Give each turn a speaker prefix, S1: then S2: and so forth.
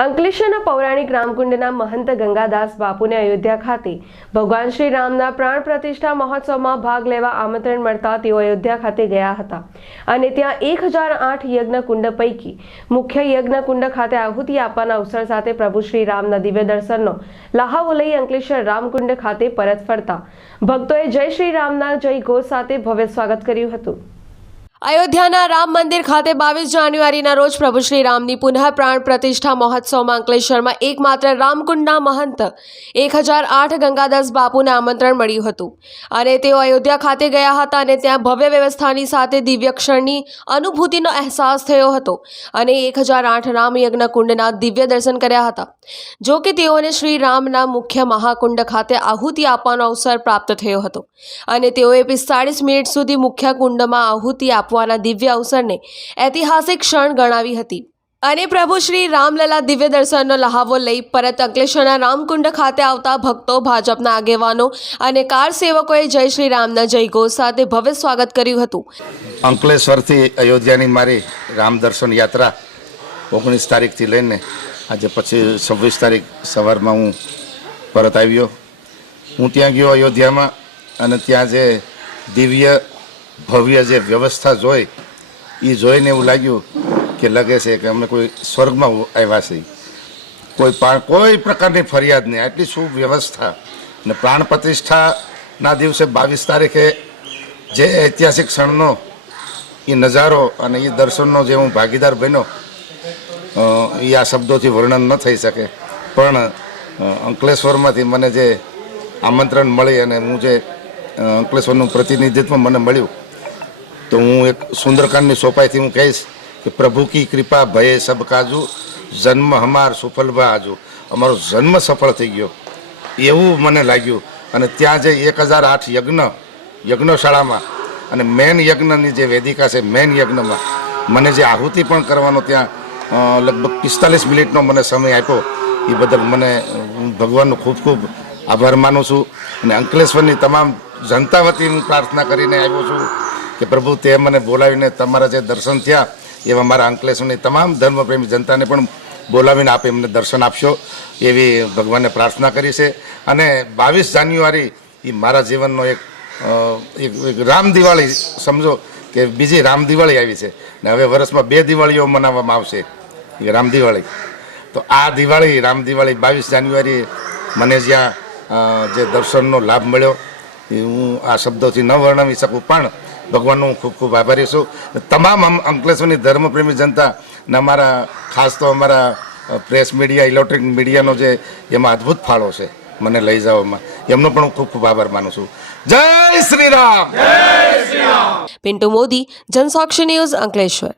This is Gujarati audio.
S1: અંકલેશ્વરના પૌરાણિક રામકુંડના મહંત ગંગાદાસ બાપુને અયોધ્યા ખાતે ભગવાન શ્રી રામના પ્રાણ પ્રતિષ્ઠા મહોત્સવમાં ભાગ લેવા આમંત્રણ મળતા તેઓ અયોધ્યા ખાતે ગયા હતા. અને ત્યાં એક હજાર આઠ યજ્ઞ કુંડ પૈકી મુખ્ય યજ્ઞ કુંડ ખાતે આહુતિ આપવાના અવસર સાથે પ્રભુ શ્રી રામના દિવ્ય દર્શનનો લહાવો લઈ અંકલેશ્વર રામકુંડ ખાતે પરત ફરતા. ભક્તોએ જય શ્રી રામના જય ઘોષ સાથે ભવ્ય સ્વાગત કર્યું હતું. અયોધ્યાના રામ મંદિર ખાતે બાવીસ જાન્યુઆરીના રોજ પ્રભુ શ્રી રામની પુનઃ પ્રાણ પ્રતિષ્ઠા મહોત્સવમાં અંકલેશ્વરમાં એકમાત્ર રામકુંડના મહંત એક હજાર આઠ ગંગાદાસ બાપુને આમંત્રણ મળ્યું હતું. અને તેઓ અયોધ્યા ખાતે ગયા હતા અને ત્યાં ભવ્ય વ્યવસ્થાની સાથે દિવ્ય ક્ષણની અનુભૂતિનો અહેસાસ થયો હતો અને એક હજાર આઠ રામયજ્ઞ કુંડના દિવ્ય દર્શન કર્યા હતા. જો કે તેઓને શ્રી રામના મુખ્ય મહાકુંડ ખાતે આહુતિ આપવાનો અવસર પ્રાપ્ત થયો હતો અને તેઓએ પિસ્તાળીસ મિનિટ સુધી મુખ્ય કુંડમાં આહુતિ આપવાના દિવ્ય અવસરને ઐતિહાસિક ક્ષણ ગણાવી હતી. અને પ્રભુ શ્રી રામલલા દિવ્ય દર્શનનો લહાવો લઈ પરત અંકલેશ્વરના રામકુંડ ખાતે આવતા ભક્તો, ભાજપના આગેવાનો અને કાર સેવકોએ જય શ્રી રામના જયઘોષ સાથે ભવ્ય સ્વાગત કર્યું હતું.
S2: અંકલેશ્વરથી અયોધ્યાની મારી રામ દર્શન યાત્રા ઓગણીસ તારીખથી લઈને આજે પછી છવ્વીસ તારીખ સવારમાં હું પરત આવ્યો. હું ત્યાં ગયો અયોધ્યામાં અને ત્યાં જે દિવ્ય ભવ્ય જે વ્યવસ્થા જોઈ એ જોઈને એવું લાગ્યું કે લાગે છે કે અમે કોઈ સ્વર્ગમાં આવ્યા છીએ કોઈ પા, કોઈ પ્રકારની ફરિયાદ નહીં. આટલી શુભ વ્યવસ્થા? અને પ્રાણ પ્રતિષ્ઠાના દિવસે બાવીસ તારીખે જે ઐતિહાસિક ક્ષણનો એ નજારો અને એ દર્શનનો જે હું ભાગીદાર બન્યો એ આ શબ્દોથી વર્ણન ન થઈ શકે. પણ અંકલેશ્વરમાંથી મને જે આમંત્રણ મળી અને હું જે અંકલેશ્વરનું પ્રતિનિધિત્વ મને મળ્યું તો હું એક સુંદરકાંડની સોપાઈથી હું કહીશ કે પ્રભુ કી કૃપા ભયે સબ કાજુ, જન્મ હમાર સુફલ આજુ. અમારો જન્મ સફળ થઈ ગયો. એવું મને લાગ્યું. અને ત્યાં જે એક હજાર આઠ યજ્ઞ, યજ્ઞશાળામાં અને મેન યજ્ઞની જે વેદિકા છે, મેન યજ્ઞમાં મને જે આહુતિ પણ કરવાનો ત્યાં લગભગ પિસ્તાલીસ મિનિટનો મને સમય આપ્યો. એ બદલ મને ભગવાનનો ખૂબ ખૂબ આભાર માનું છું. અને અંકલેશ્વરની તમામ જનતા વતી હું પ્રાર્થના કરીને આવ્યો છું. કે પ્રભુ, તે મને બોલાવીને તમારા જે દર્શન થયા, એવા મારા અંકલેશ્વરની તમામ ધર્મપ્રેમી જનતાને પણ બોલાવીને આપ, એમને દર્શન આપશો એવી ભગવાનને પ્રાર્થના કરી છે. અને બાવીસ જાન્યુઆરી એ મારા જીવનનો એક એક રામ દિવાળી, સમજો કે બીજી રામ દિવાળી આવી છે. ને હવે વર્ષમાં બે દિવાળીઓ મનાવવામાં આવશે, એ રામ દિવાળી. તો આ દિવાળી, રામ દિવાળી બાવીસ જાન્યુઆરી મને જ્યાં જે દર્શનનો લાભ મળ્યો, એ હું આ શબ્દોથી ન વર્ણવી શકું, પણ ભગવાનનો હું ખૂબ ખૂબ આભારી છું. તમામ અંકલેશ્વરની ધર્મપ્રેમી જનતા ને અમારા, ખાસ તો અમારા પ્રેસ મીડિયા ઇલેક્ટ્રિક મીડિયાનો જે એમાં અદ્ભુત ફાળો છે, મને લઈ જવામાં એમનો પણ હું ખૂબ ખૂબ આભાર માનું છું. જય શ્રી રામ!
S1: પિન્ટુ મોદી, જનસાક્ષી ન્યૂઝ અંકલેશ્વર.